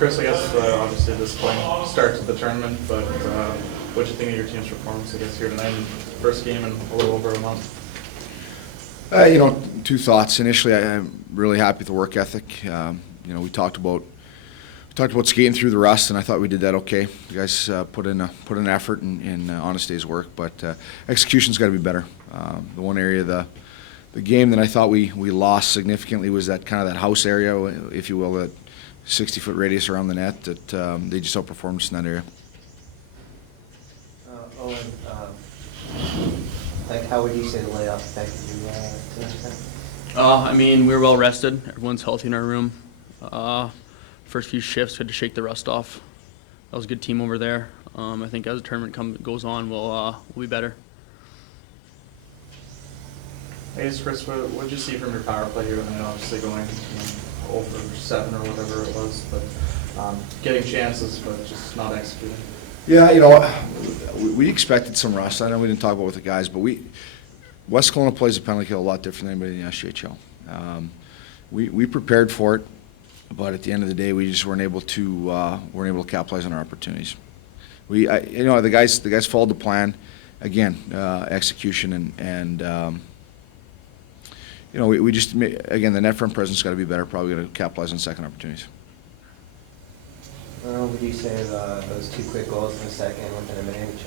Chris, I guess obviously disappointing start to the tournament, but what do you think of your team's performance, I guess, here tonight, first game in a little over a month? Two thoughts. Initially, I'm really happy with the work ethic. We talked about skating through the rust, and I thought we did that okay. The guys put in effort in honest day's work, but execution's got to be better. The one area of the game that I thought we lost significantly was that kind of that house area, if you will, that 60-foot radius around the net. That they just outperformed us in that area. Owen, how would you say the layoff affected you tonight? We were well rested. Everyone's healthy in our room. First few shifts, had to shake the rust off. That was a good team over there. I think as the tournament goes on, we'll be better. I guess, Chris, what did you see from your power play here tonight? Obviously going 0 for 7 or whatever it was, but getting chances, but just not executing. Yeah, we expected some rust. I know we didn't talk about it with the guys, but West Kelowna plays the penalty kill a lot different than anybody in the SJHL. We prepared for it, but at the end of the day, we just weren't able to capitalize on our opportunities. The guys followed the plan. Again, execution and we just again, the net front presence got to be better. Probably got to capitalize on second opportunities. Would you say those 2 quick goals in the second within a minute of each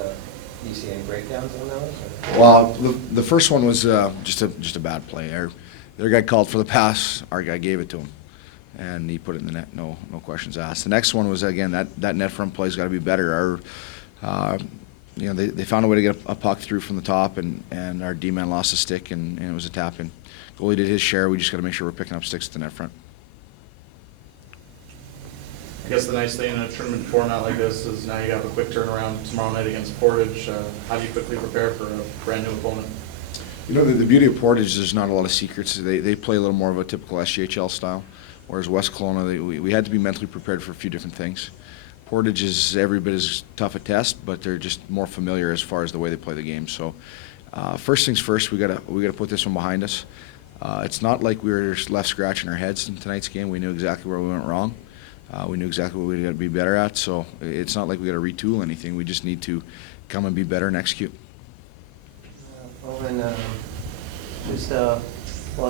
other, do you see any breakdowns on those? Or? Well, the first one was just a bad play. Their guy called for the pass. Our guy gave it to him, and he put it in the net. No questions asked. The next one was, again, that net front play's got to be better. They found a way to get a puck through from the top, and our D-man lost a stick, and it was a tap-in. Goalie did his share. We just got to make sure we're picking up sticks at the net front. I guess the nice thing in a tournament format like this is now you have a quick turnaround tomorrow night against Portage. How do you quickly prepare for a brand new opponent? The beauty of Portage is there's not a lot of secrets. They play a little more of a typical SJHL style, whereas West Kelowna, we had to be mentally prepared for a few different things. Portage is every bit as tough a test, but they're just more familiar as far as the way they play the game. So first things first, we gotta put this one behind us. It's not like we were just left scratching our heads in tonight's game. We knew exactly where we went wrong. We knew exactly what we got to be better at. So it's not like we got to retool anything. We just need to come and be better and execute. Owen,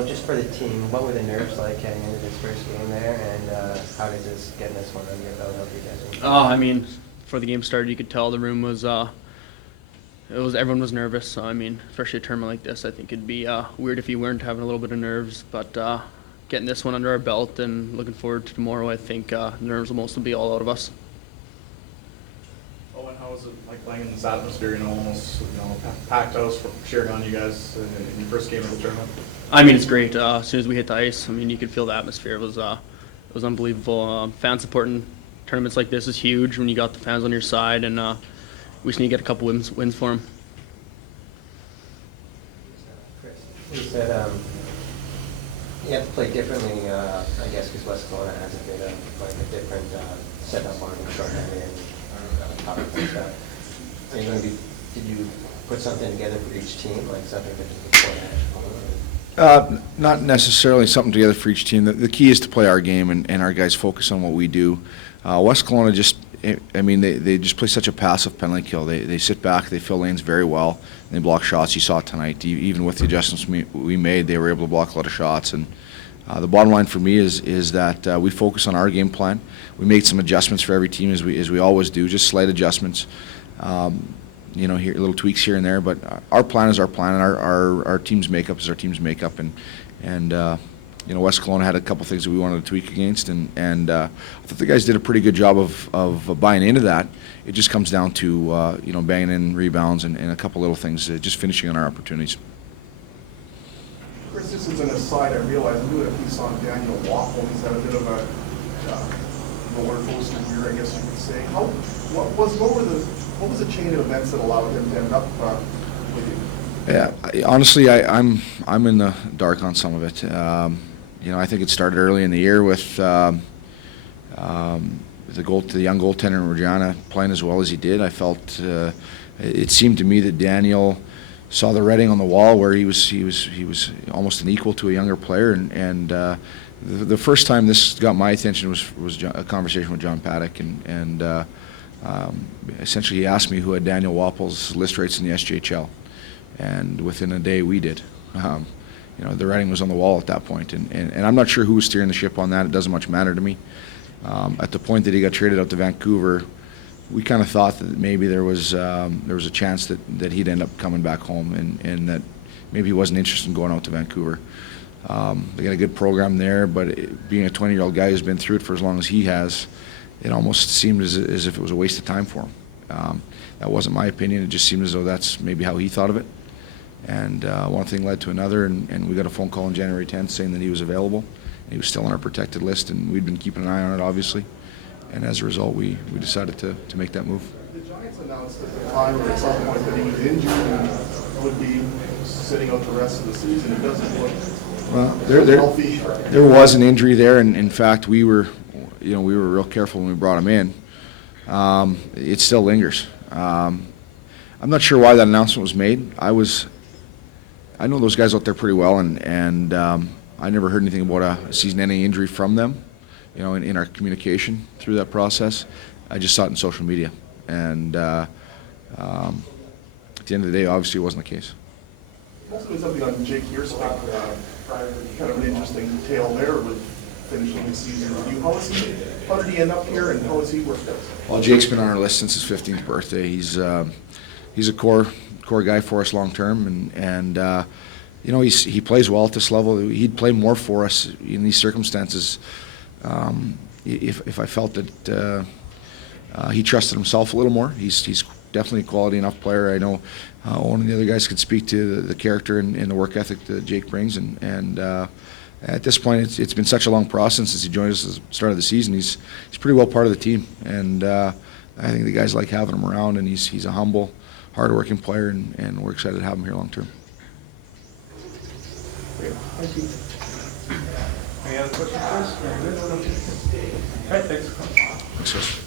just for the team, what were the nerves like heading into this first game there, and how did getting this one under your belt help you guys? Before the game started, you could tell the room was everyone was nervous. So, especially a tournament like this, I think it'd be weird if you weren't having a little bit of nerves. But getting this one under our belt and looking forward to tomorrow, I think nerves will mostly be all out of us. Owen, how was it like playing in this atmosphere? Almost packed house for cheering on you guys in your first game of the tournament. It's great. As soon as we hit the ice, you could feel the atmosphere. It was unbelievable. Fan support in tournaments like this is huge when you got the fans on your side, and we just need to get a couple wins for them. Chris, you said you have to play differently, I guess, because West Kelowna has a bit of a different setup on short-handed and power play stuff. Did you put something together for each team, like something that you before? Not necessarily something together for each team. The key is to play our game and our guys focus on what we do. West Kelowna they just play such a passive penalty kill. They sit back, they fill lanes very well, and they block shots. You saw it tonight. Even with the adjustments we made, they were able to block a lot of shots. And the bottom line for me is that we focus on our game plan. We made some adjustments for every team as we always do, just slight adjustments. Here little tweaks here and there, but our plan is our plan, and our team's makeup is our team's makeup, and West Kelowna had a couple things that we wanted to tweak against, and I thought the guys did a pretty good job of buying into that. It just comes down to banging in rebounds and a couple little things, just finishing on our opportunities. Chris, just as an aside, I realize I'm doing a piece on Daniel Waffle. He's had a bit of a roller coaster year, I guess you could say. What was the chain of events that allowed him to end up with you? Yeah, honestly, I'm in the dark on some of it. I think it started early in the year with the young goaltender Regina playing as well as he did. I felt it seemed to me that Daniel saw the writing on the wall where he was almost an equal to a younger player, and the first time this got my attention was a conversation with John Paddock, and essentially he asked me who had Daniel Wapple's list rates in the SJHL, and within a day we did. The writing was on the wall at that point, and I'm not sure who was steering the ship on that. It doesn't much matter to me. At the point that he got traded out to Vancouver, we kind of thought that maybe there was a chance that he'd end up coming back home, and that maybe he wasn't interested in going out to Vancouver. They got a good program there, but being a 20-year-old guy who's been through it for as long as he has, it almost seemed as if it was a waste of time for him. That wasn't my opinion. It just seemed as though that's maybe how he thought of it. And one thing led to another, and we got a phone call on January 10th saying that he was available. He was still on our protected list, and we'd been keeping an eye on it, obviously. And as a result, we decided to make that move. The Giants announced at the time or at some point that he was injured and would be sitting out the rest of the season. He doesn't look healthy. There was an injury there, and in fact, we were real careful when we brought him in. It still lingers. I'm not sure why that announcement was made. I know those guys out there pretty well, and I never heard anything about a season-ending injury from them. In our communication through that process, I just saw it in social media, and at the end of the day, obviously, it wasn't the case. Also, there's something on Jake Hirschbeck, kind of an interesting tale there with finishing the season with you. How did he end up here, and how has he worked out? Well, Jake's been on our list since his 15th birthday. He's a core guy for us long term, and he plays well at this level. He'd play more for us in these circumstances if I felt that he trusted himself a little more. He's definitely a quality enough player. I know one of the other guys could speak to the character and the work ethic that Jake brings, and at this point, it's been such a long process since he joined us at the start of the season. He's pretty well part of the team, and I think the guys like having him around, and he's a humble, hard-working player, and we're excited to have him here long term. Thank you. Any other questions, Chris? All right, thanks. Thanks, Chris.